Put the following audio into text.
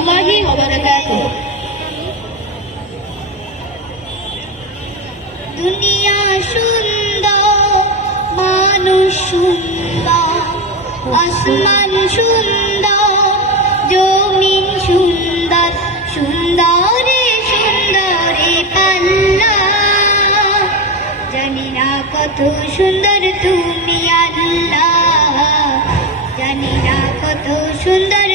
রহমতুল্লাহি ওয়া বারাকাতুহু। দুনিয়া সুন্দর, মানুষ সুন্দর, আসমান সুন্দর, জমিন সুন্দর, সুন্দরে সুন্দরে পাল্লা। জানি না কত সুন্দর তুমি আল্লাহ, জানি না কত সুন্দর